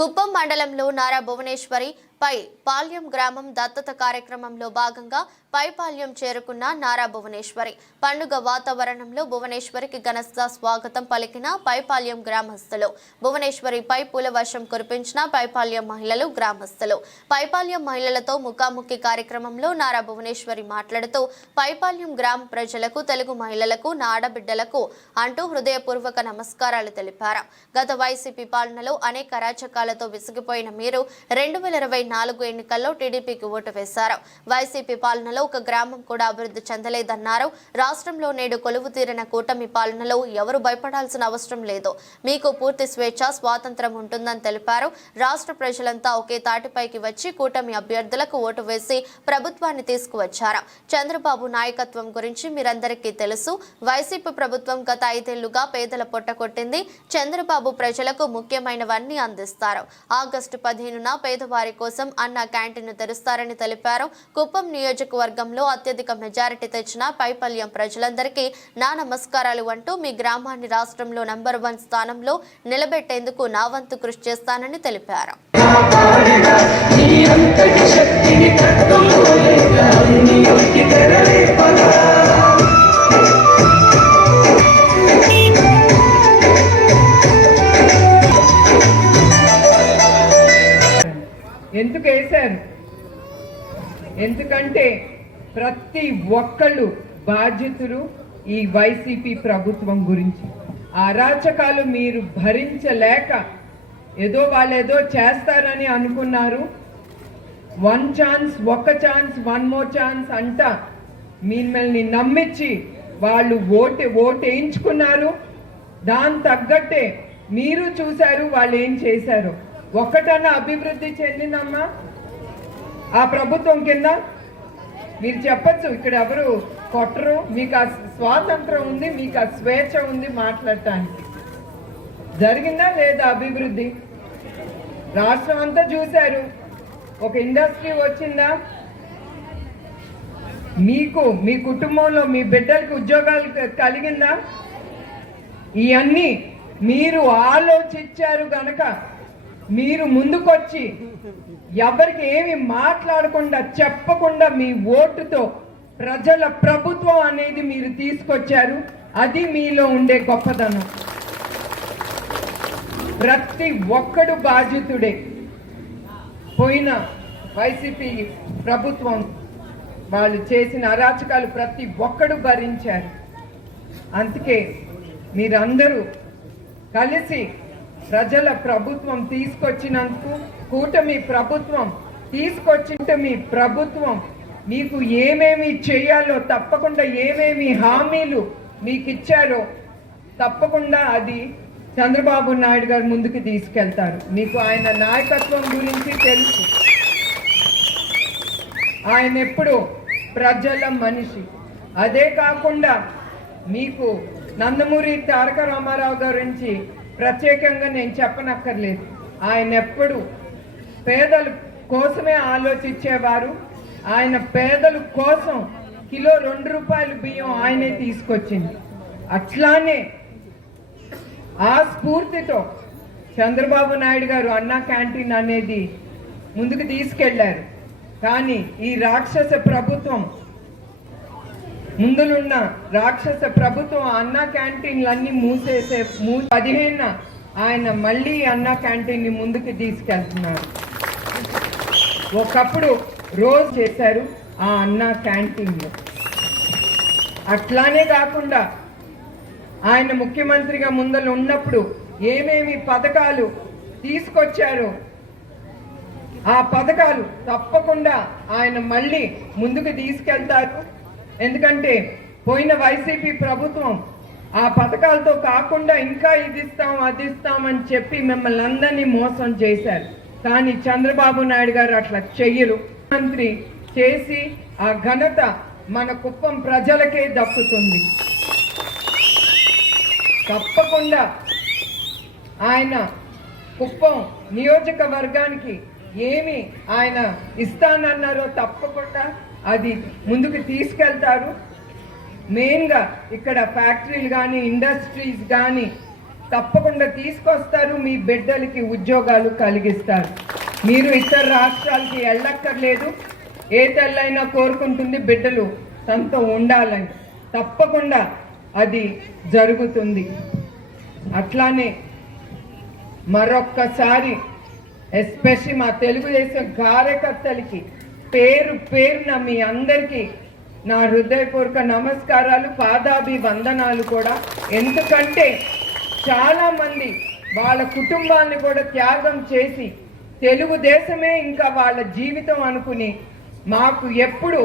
కుప్పం మండలంలో నారా భువనేశ్వరి పై పాల్యం గ్రామం దత్తత కార్యక్రమంలో భాగంగా పైపాల్యం చేరుకున్న నారా భువనేశ్వరి పండుగ వాతావరణంలో భువనేశ్వరికి ఘనంగా స్వాగతం పలికిన పైపాల్యం గ్రామస్తులు. భువనేశ్వరిపై పూలవర్షం కురిపించిన పైపాల్యం మహిళలు, గ్రామస్తులు. పైపాల్యం మహిళలతో ముఖాముఖి కార్యక్రమంలో నారా భువనేశ్వరి మాట్లాడుతూ పైపాల్యం గ్రామ ప్రజలకు, తెలుగు మహిళలకు, నా ఆడబిడ్డలకు అంటూ హృదయపూర్వక నమస్కారాలు తెలిపారు. గత వైసీపీ పాలనలో అనేక అరాచకాలతో విసిగిపోయిన మీరు 2024 ఎన్నికల్లో టీడీపీకి ఓటు వేశారు. వైసీపీ పాలనలో ఒక గ్రామం కూడా అభివృద్ధి చెందలేదన్నారు. రాష్ట్రంలో నేడు కొలువు తీరిన కూటమి పాలనలో ఎవరు భయపడాల్సిన అవసరం లేదు. మీకు పూర్తి స్వేచ్ఛ, స్వాతంత్రం ఉంటుందని తెలిపారు. రాష్ట్ర ప్రజలంతా ఒకే తాటిపైకి వచ్చి కూటమి అభ్యర్థులకు ఓటు వేసి ప్రభుత్వాన్ని తీసుకువచ్చారు. చంద్రబాబు నాయకత్వం గురించి మీరందరికీ తెలుసు. వైసీపీ ప్రభుత్వం గత 5 ఏళ్లుగా పేదల పొట్ట కొట్టింది. చంద్రబాబు ప్రజలకు ముఖ్యమైనవన్నీ అందిస్తారు. ఆగస్టు 15న పేదవారి కోసం అన్న క్యాంటీన్ తెరుస్తారని తెలిపారు. కుప్పం నియోజకవర్గంలో అత్యధిక మెజారిటీ తెచ్చిన పైపాల్యం ప్రజలందరికీ నా నమస్కారాలు అంటూ మీ గ్రామాన్ని రాష్ట్రంలో నంబర్ 1 స్థానంలో నిలబెట్టేందుకు నా వంతు కృషి చేస్తానని తెలిపారు. ఎందుకు వేశారు? ఎందుకంటే ప్రతి ఒక్కళ్ళు బాధ్యతలు ఈ వైసీపీ ప్రభుత్వం గురించి. అరాచకాలు మీరు భరించలేక ఏదో వాళ్ళేదో చేస్తారని అనుకున్నారు. 1 ఛాన్స్, 1 ఛాన్స్, 1 మోర్ ఛాన్స్ అంట మిమ్మల్ని నమ్మించి వాళ్ళు ఓటు వేయించుకున్నారు. దాని తగ్గట్టే మీరు చూశారు వాళ్ళు ఏం చేశారు. ఒక్కటన్నా అభివృద్ధి చెందిందమ్మా ఆ ప్రభుత్వం కింద? మీరు చెప్పచ్చు, ఇక్కడ ఎవరు కొట్టరు. మీకు ఆ స్వాతంత్రం ఉంది, మీకు ఆ స్వేచ్ఛ ఉంది మాట్లాడటానికి. జరిగిందా లేదా అభివృద్ధి? రాష్ట్రం అంతా చూశారు. ఒక ఇండస్ట్రీ వచ్చిందా? మీకు, మీ కుటుంబంలో మీ బిడ్డలకు ఉద్యోగాలు కలిగిందా? ఇవన్నీ మీరు ఆలోచించారు గనక మీరు ముందుకొచ్చి ఎవరికి ఏమి మాట్లాడకుండా, చెప్పకుండా మీ ఓటుతో ప్రజల ప్రభుత్వం అనేది మీరు తీసుకొచ్చారు. అది మీలో ఉండే గొప్పదనం. ప్రతి ఒక్కడు బాధ్యతుడే. పోయిన వైసీపీ ప్రభుత్వం వాళ్ళు చేసిన అరాచకాలు ప్రతి ఒక్కడు భరించారు. అందుకే మీరందరూ కలిసి ప్రజల ప్రభుత్వం తీసుకొచ్చినందుకు, కూటమి ప్రభుత్వం మీ ప్రభుత్వం మీకు ఏమేమి చేయాలో తప్పకుండా, ఏమేమి హామీలు మీకు ఇచ్చారో తప్పకుండా అది చంద్రబాబు నాయుడు గారు ముందుకు తీసుకెళ్తారు. మీకు ఆయన నాయకత్వం గురించి తెలుసు. ఆయన ఎప్పుడు ప్రజల మనిషి. అదే కాకుండా మీకు నందమూరి తారక రామారావు గురించి ప్రత్యేకంగా నేను చెప్పనక్కర్లేదు. ఆయన ఎప్పుడు పేదల కోసమే ఆలోచించేవారు. ఆయన పేదల కోసం కిలో 2 రూపాయలు బియ్యం ఆయనే తీసుకొచ్చింది. అట్లానే ఆ స్ఫూర్తితో చంద్రబాబు నాయుడు గారు అన్నా క్యాంటీన్ అనేది ముందుకు తీసుకెళ్లారు. కానీ ఈ రాక్షస ప్రభుత్వం, ముందులున్న రాక్షస ప్రభుత్వం అన్నా క్యాంటీన్లన్నీ మూసేసే 15న ఆయన మళ్ళీ అన్నా క్యాంటీన్ని ముందుకు తీసుకెళ్తున్నారు. ఒకప్పుడు రోజు చేశారు ఆ అన్నా క్యాంటీన్లో. అట్లానే కాకుండా ఆయన ముఖ్యమంత్రిగా ముందలు ఉన్నప్పుడు ఏమేమి పథకాలు తీసుకొచ్చారో ఆ పథకాలు తప్పకుండా ఆయన మళ్ళీ ముందుకు తీసుకెళ్తారు. ఎందుకంటే పోయిన వైసీపీ ప్రభుత్వం ఆ పథకాలతో కాకుండా ఇంకా ఇది ఇస్తాం, అది ఇస్తామని చెప్పి మిమ్మల్ని అందరినీ మోసం చేశారు. కానీ చంద్రబాబు నాయుడు గారు అట్లా చెయ్యరు. మంత్రి చేసి ఆ ఘనత మన కుప్పం ప్రజలకే దక్కుతుంది. తప్పకుండా ఆయన కుప్పం నియోజకవర్గానికి ఏమి ఆయన ఇస్తానన్నారో తప్పకుండా అది ముందుకు తీసుకెళ్తారు. మెయిన్గా ఇక్కడ ఫ్యాక్టరీలు కానీ, ఇండస్ట్రీస్ కానీ తప్పకుండా తీసుకొస్తారు, మీ బిడ్డలకి ఉద్యోగాలు కలిగిస్తారు. మీరు ఇతర రాష్ట్రాలకి వెళ్ళక్కర్లేదు. ఏ తల్లైనా కోరుకుంటుంది బిడ్డలు తనతో ఉండాలని. తప్పకుండా అది జరుగుతుంది. అట్లానే మరొక్కసారి ఎస్పెషల్లీ మా తెలుగుదేశం కార్యకర్తలకి పేరు పేరున మీ అందరికీ నా హృదయపూర్వక నమస్కారాలు, పాదాభివందనాలు కూడా. ఎందుకంటే చాలామంది వాళ్ళ కుటుంబాన్ని కూడా త్యాగం చేసి తెలుగుదేశమే ఇంకా వాళ్ళ జీవితం అనుకుని, మాకు ఎప్పుడు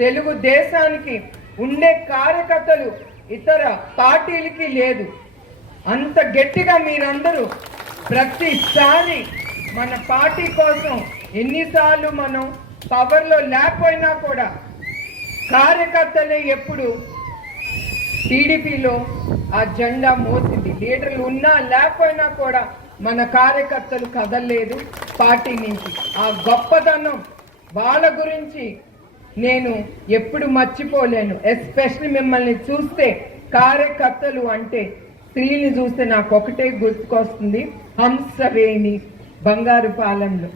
తెలుగుదేశానికి ఉండే కార్యకర్తలు ఇతర పార్టీలకి లేదు. అంత గట్టిగా మీరందరూ ప్రతిసారి మన పార్టీ కోసం ఎన్నిసార్లు మనం పవర్లో లేకపోయినా కూడా కార్యకర్తలే ఎప్పుడు టీడీపీలో ఆ జెండా మోసింది. లీడర్లు ఉన్నా లేకపోయినా కూడా మన కార్యకర్తలు కదలలేదు పార్టీ నుంచి. ఆ గొప్పతనం వాళ్ళ గురించి నేను ఎప్పుడు మర్చిపోలేను. ఎస్పెషల్లీ మిమ్మల్ని చూస్తే, కార్యకర్తలు అంటే స్త్రీని చూస్తే నాకు ఒకటే గుర్తుకొస్తుంది, హంసవేణి బంగారుపాలెంలో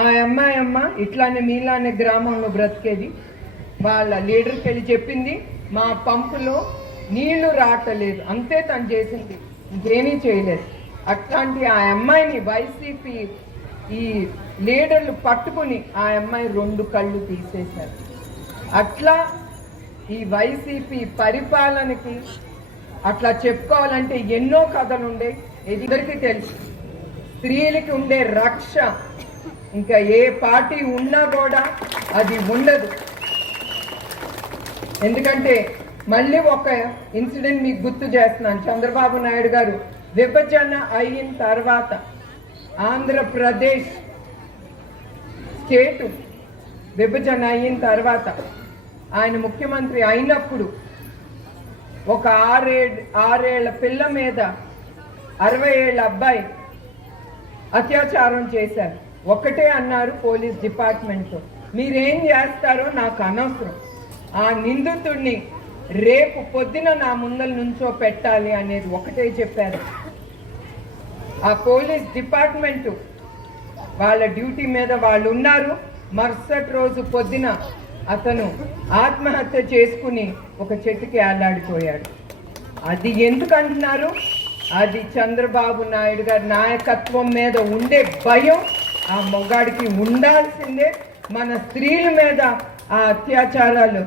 ఆ అమ్మ ఇట్లానే మీలానే గ్రామంలో బ్రతికేది. వాళ్ళ లీడర్కి వెళ్ళి చెప్పింది, మా పంపులో నీళ్లు రావట్లేదు, అంతే తను చేసింది, ఇంకేమీ చేయలేదు. అట్లాంటి ఆ అమ్మాయిని వైసీపీ ఈ లీడర్లు పట్టుకుని ఆ అమ్మాయి 2 కళ్ళు తీసేశారు. అట్లా ఈ వైసీపీ పరిపాలనకి అట్లా చెప్పుకోవాలంటే ఎన్నో కథలు ఉండే. ఇద్దరికి తెలుసు, స్త్రీలకి ఉండే రక్ష ఇంకా ఏ పార్టీ ఉన్నా కూడా అది ఉండదు. ఎందుకంటే మళ్ళీ ఒక ఇన్సిడెంట్ మీకు గుర్తు చేస్తున్నాను. చంద్రబాబు నాయుడు గారు విభజన అయిన తర్వాత ఆంధ్రప్రదేశ్ స్టేటు విభజన అయిన తర్వాత ఆయన ముఖ్యమంత్రి అయినప్పుడు ఒక 6 ఏళ్ల పిల్ల మీద 60 ఏళ్ల అబ్బాయి అత్యాచారం చేశారు. ఒకటే అన్నారు పోలీస్ డిపార్ట్మెంట్, మీరేం చేస్తారో నాకు అనవసరం, ఆ నిందితుడిని రేపు పొద్దున నా ముందల నుంచో పెట్టాలి అనేది ఒకటే చెప్పారు. ఆ పోలీస్ డిపార్ట్మెంట్ వాళ్ళ డ్యూటీ మీద వాళ్ళు ఉన్నారు. మరుసటి రోజు పొద్దున అతను ఆత్మహత్య చేసుకుని ఒక చెట్టుకి ఆలాడిపోయాడు. అది ఎందుకు అంటున్నారు? అది చంద్రబాబు నాయుడు గారి నాయకత్వం మీద ఉండే భయం ఆ మొగాడికి ఉండాల్సిందే. మన స్త్రీల మీద ఆ అత్యాచారాలు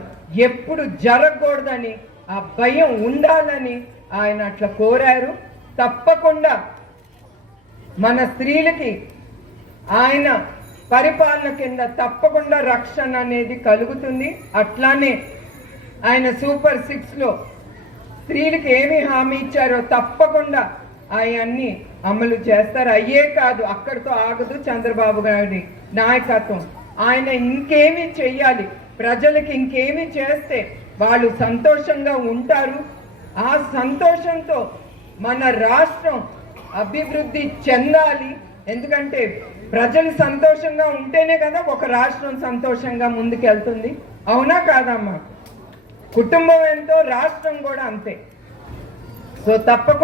ఎప్పుడు జరగకూడదని ఆ భయం ఉండాలని ఆయన అట్లా కోరారు. తప్పకుండా మన స్త్రీలకి ఆయన పరిపాలన కింద తప్పకుండా రక్షణ అనేది కలుగుతుంది. అట్లానే ఆయన సూపర్ 6లో స్త్రీలకి ఏమి హామీ ఇచ్చారో తప్పకుండా అవన్నీ అమలు చేస్తారు. అయ్యే కాదు, అక్కడితో ఆగదు చంద్రబాబు గారి నాయకత్వం. ఆయన ఇంకేమి చెయ్యాలి, ప్రజలకి ఇంకేమి చేస్తే వాళ్ళు సంతోషంగా ఉంటారు. ఆ సంతోషంతో మన రాష్ట్రం అభివృద్ధి చెందాలి. ఎందుకంటే ప్రజలు సంతోషంగా ఉంటేనే కదా ఒక రాష్ట్రం సంతోషంగా ముందుకెళ్తుంది. అవునా కాదమ్మా? కుటుంబం ఎంతో రాష్ట్రం కూడా అంతే. సో తప్పకుండా